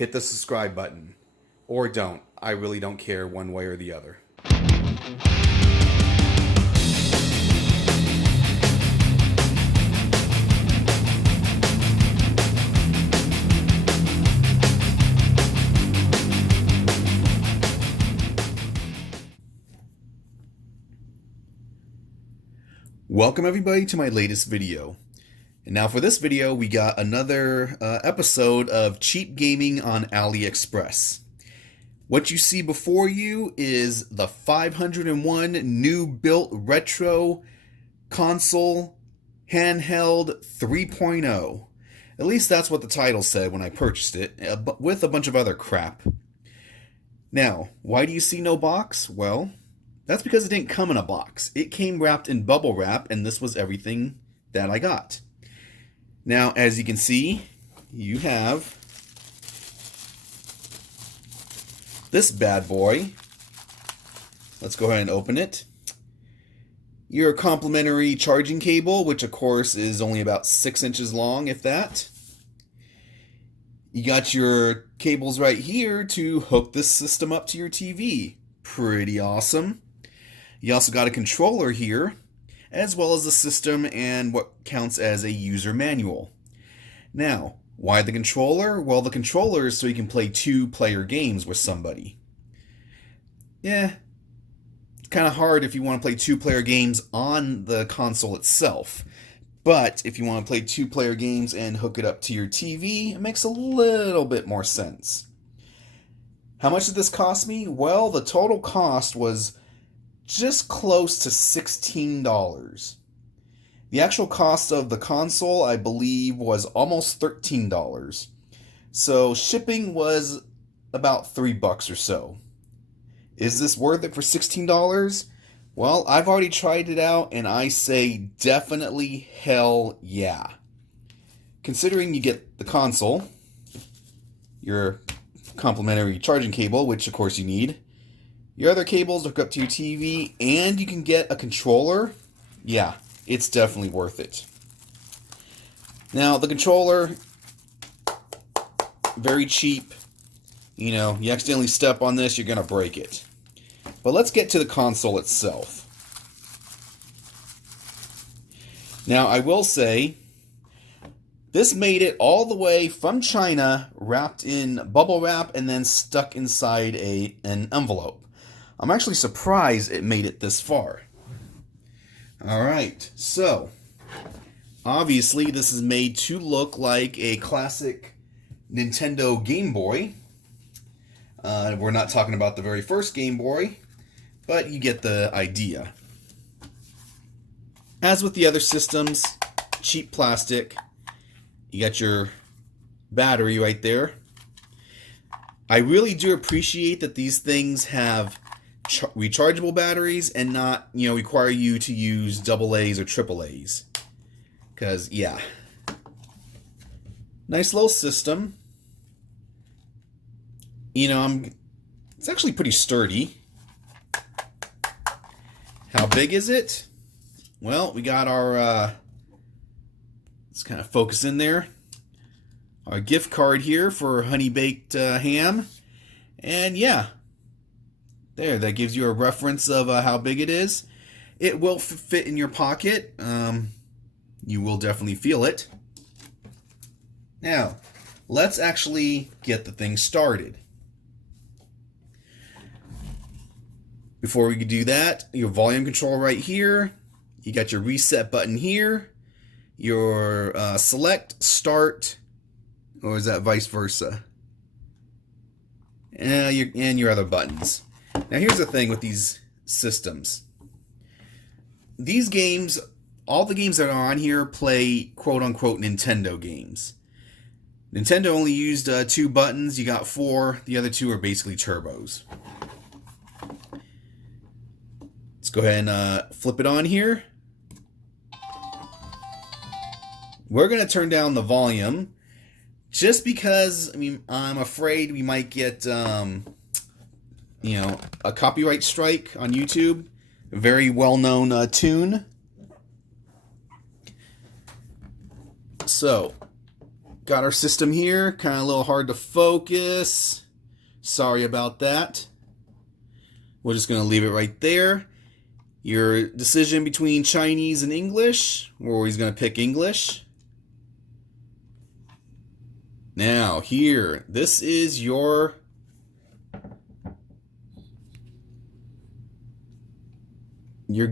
hit the subscribe button. Or don't. I really don't care one way or the other. Welcome everybody to my latest video. And now for this video, we got another episode of cheap gaming on AliExpress. What you see before you is the 501 new built retro console Handheld 3.0. At least that's what the title said when I purchased it, with a bunch of other crap. Now, why do you see no box? Well, that's because it didn't come in a box. It came wrapped in bubble wrap, and this was everything that I got. Now, as you can see, you have this bad boy. Let's go ahead and open it. Your complimentary charging cable, which of course is only about 6 inches long, if that. You got your cables right here to hook this system up to your TV. Pretty awesome. You also got a controller here, as well as the system and what counts as a user manual. Now, why the controller? Well, the controller is so you can play 2-player games with somebody. Yeah, it's kind of hard if you want to play 2-player games on the console itself. But if you want to play 2-player games and hook it up to your TV, it makes a little bit more sense. How much did this cost me? Well, the total cost was just close to $16. The actual cost of the console, I believe, was almost $13. So shipping was about $3 or so. Is this worth it for $16? Well, I've already tried it out, and I say definitely hell yeah. Considering you get the console, your complimentary charging cable, which of course you need, your other cables hook up to your TV, and you can get a controller. Yeah, it's definitely worth it. Now, the controller, very cheap. You know, you accidentally step on this, you're going to break it. But let's get to the console itself. Now, I will say, this made it all the way from China, wrapped in bubble wrap, and then stuck inside an envelope. I'm actually surprised it made it this far. Alright, so obviously this is made to look like a classic Nintendo Game Boy. We're not talking about the very first Game Boy, but you get the idea. As with the other systems, cheap plastic. You got your battery right there. I really do appreciate that these things have rechargeable batteries and not, require you to use AA's or AAA's. Because, yeah. Nice little system. It's actually pretty sturdy. How big is it? Well, we got our, let's kind of focus in there. Our gift card here for honey baked ham. And yeah. There, that gives you a reference of how big it is. It will fit in your pocket. You will definitely feel it. Now, let's actually get the thing started. Before we can do that, your volume control right here. You got your reset button here. Your select, start, or is that vice versa? And your other buttons. Now here's the thing with these systems. These games, all the games that are on here play quote-unquote Nintendo games. Nintendo only used 2 buttons. You got 4. The other 2 are basically turbos. Let's go ahead and flip it on here. We're going to turn down the volume just because, I'm afraid we might get... a copyright strike on YouTube. A very well-known tune. So, got our system here. Kind of a little hard to focus. Sorry about that. We're just going to leave it right there. Your decision between Chinese and English. We're always going to pick English. Now, here, this is your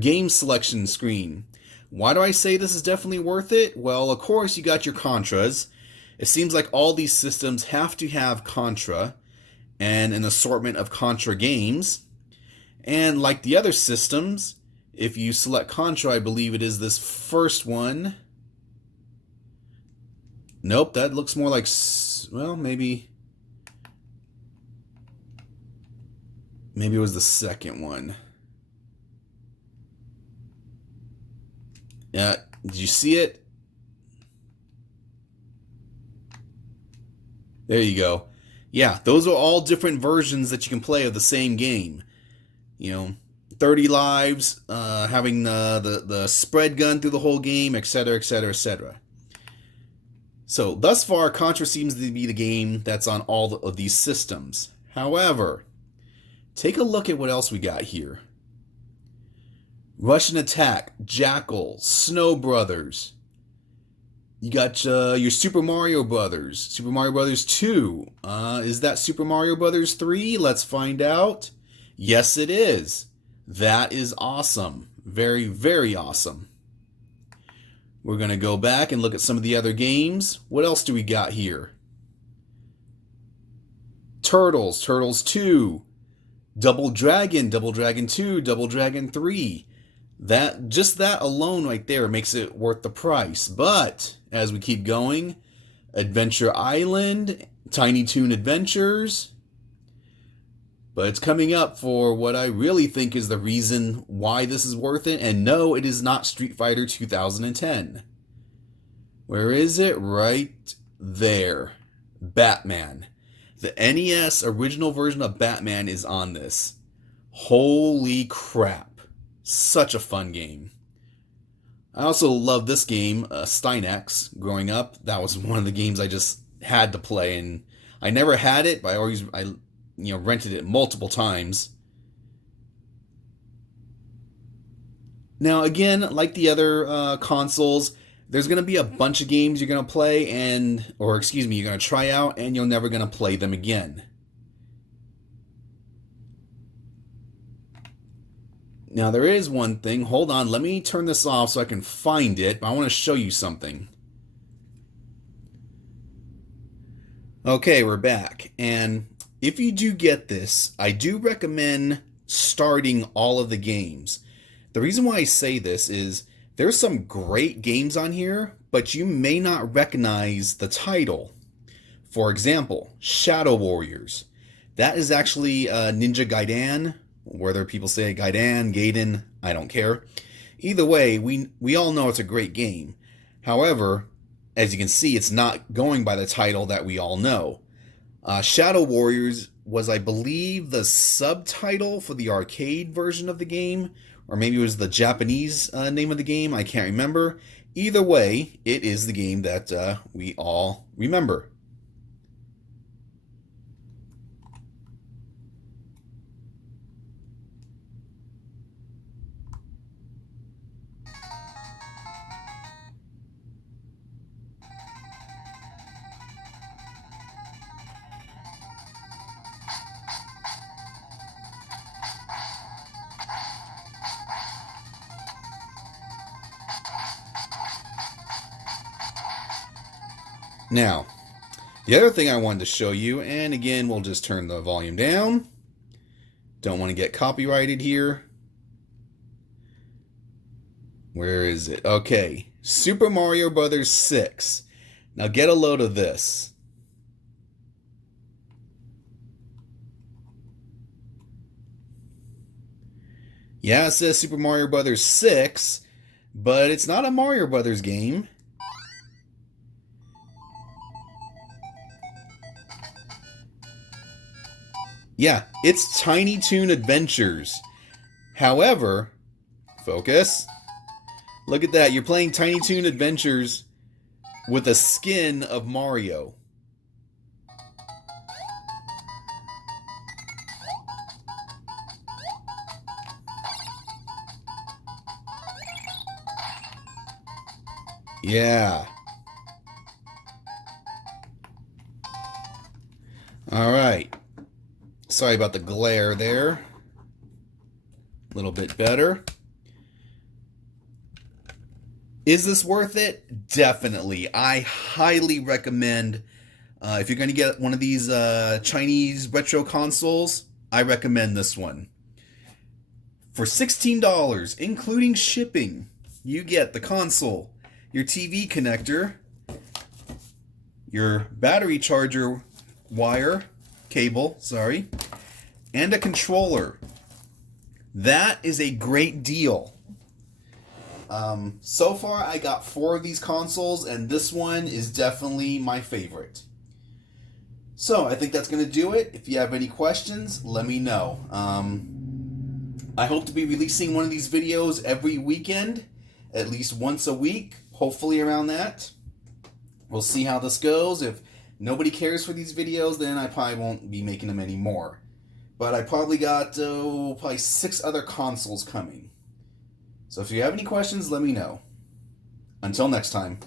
game selection screen. Why do I say this is definitely worth it? Well, of course, you got your Contras. It seems like all these systems have to have Contra and an assortment of Contra games. And like the other systems, if you select Contra, I believe it is this first one. Nope, that looks more like, well, maybe it was the second one. Yeah, did you see it? There you go. Yeah, those are all different versions that you can play of the same game. You know, 30 lives, having the spread gun through the whole game, etc., etc., etc. So, thus far, Contra seems to be the game that's on all of these systems. However, take a look at what else we got here. Russian Attack, Jackal, Snow Brothers. You got your Super Mario Brothers. Super Mario Brothers 2. Is that Super Mario Brothers 3? Let's find out. Yes, it is. That is awesome. Very, very awesome. We're going to go back and look at some of the other games. What else do we got here? Turtles, Turtles 2. Double Dragon 2, Double Dragon 3. Just that alone right there makes it worth the price. But as we keep going, Adventure Island, Tiny Toon Adventures. But it's coming up for what I really think is the reason why this is worth it. And no, it is not Street Fighter 2010. Where is it? Right there. Batman. The NES original version of Batman is on this. Holy crap. Such a fun game. I also love this game, Stynex, growing up. That was one of the games I just had to play. And I never had it, but I rented it multiple times. Now, again, like the other consoles, there's going to be a bunch of games you're going to play you're going to try out, and you're never going to play them again. Now, there is one thing. Hold on, let me turn this off so I can find it. I want to show you something. Okay, we're back. And if you do get this, I do recommend starting all of the games. The reason why I say this is there's some great games on here, but you may not recognize the title. For example, Shadow Warriors. That is actually Ninja Gaiden. Whether people say Gaiden, I don't care. Either way, we all know it's a great game. However, as you can see, it's not going by the title that we all know. Shadow Warriors was, I believe, the subtitle for the arcade version of the game, or maybe it was the Japanese name of the game, I can't remember. Either way, it is the game that we all remember. Now, the other thing I wanted to show you, and again, we'll just turn the volume down. Don't want to get copyrighted here. Where is it? Okay, Super Mario Brothers 6. Now get a load of this. Yeah, it says Super Mario Brothers 6, but it's not a Mario Brothers game. Yeah, it's Tiny Toon Adventures. However, focus. Look at that. You're playing Tiny Toon Adventures with a skin of Mario. Yeah. All right. Sorry about the glare there. A little bit better. Is this worth it? Definitely. I highly recommend, if you're going to get one of these Chinese retro consoles, I recommend this one. For $16, including shipping, you get the console, your TV connector, your battery charger cable, and a controller. That is a great deal. So far I got 4 of these consoles, and this one is definitely my favorite. So I think that's going to do it. If you have any questions, let me know. I hope to be releasing one of these videos every weekend, at least once a week, hopefully around that. We'll see how this goes. If nobody cares for these videos, then I probably won't be making them anymore. But I probably got probably 6 other consoles coming. So if you have any questions, let me know. Until next time.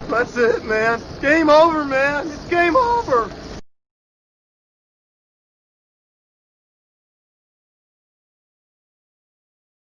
That's it, man. Game over, man. It's game over.